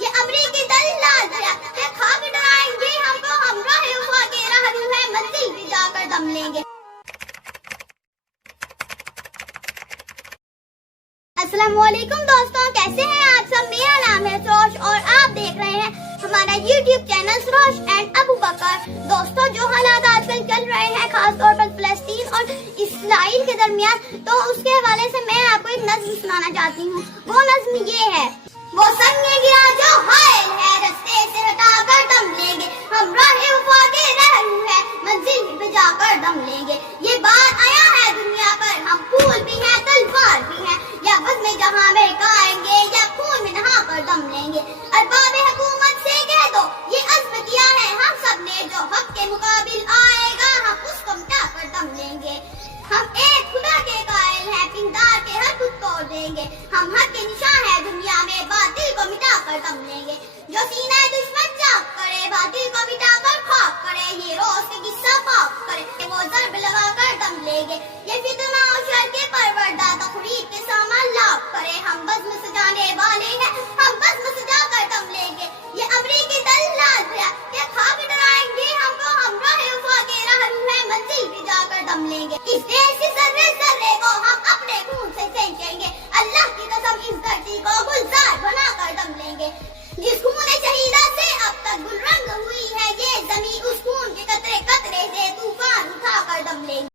ये अमरीकी दल्लाल के खाक डराएंगे हमको, हम राह वफा के राहरू है, मंजिल पे जाकर दम लेंगे। अस्सलामुअलैकुम दोस्तों, कैसे हैं आप सब? मेरा नाम है सरोश और आप देख रहे हैं हमारा YouTube channel Sarosh and Abu Bakar. दोस्तों, जो हालात आजकल चल रहे हैं खास तौर पर फलस्तीन और इस्राइल के दरमियान, तो उसके हवाले से मैं आपको एक नज्म सुनाना चाहती हूँ। वो नज्म ये है, वो संग गिरा जो हायल है, रस्ते से हटाकर दम लेंगे, हम राह वफा के रहरू है, मंजिल पे जाकर दम लेंगे। ये बात आया है दुनिया पर, हम फूल भी हैं तलवार भी हैं, या बस में जहाँ बहकाएंगे या खून में नहा कर दम लेंगे। अरबाब हुकूमत से कह दो ये अज़्म किया है हम सब ने, जो हक के मुकाबिल आएगा हम उसको मिटा कर दम लेंगे। हम एक खुदा के कायल हैं, पिंगदार के हर खुद तोड़ देंगे, हम हक के निशान है दुनिया में, बातिल को मिटा कर दम लेंगे। जो सीना दुश्मन चाक करे, बातिल को मिटा कर खाक करे, ये रोज के किस्सा पाक करे, वो ज़र्ब लगा कर दम लेंगे। ये फितना और शर के परवरदा तो खुरीद के सामान लाभ करे, हम बज़्म सजाने वाले हैं, हम बज़्म सजा कर दम लेंगे। ये अमरीकी दल्लाल के खाक डराएंगे हमको, हम राह वफा के राहरू है, मंजिल पे जाकर दम लेंगे। इस देश के ज़र्रे ज़र्रे को हम अपने खून से सेंचेंगे, अल्लाह की कसम इस धरती को गुलजार बना कर दम लेंगे। जिस खून शहीदा से अब तक गुलरंग हुई है ये ज़मीं, उस खून के कतरे कतरे से तूफान उठा कर दम लेंगे।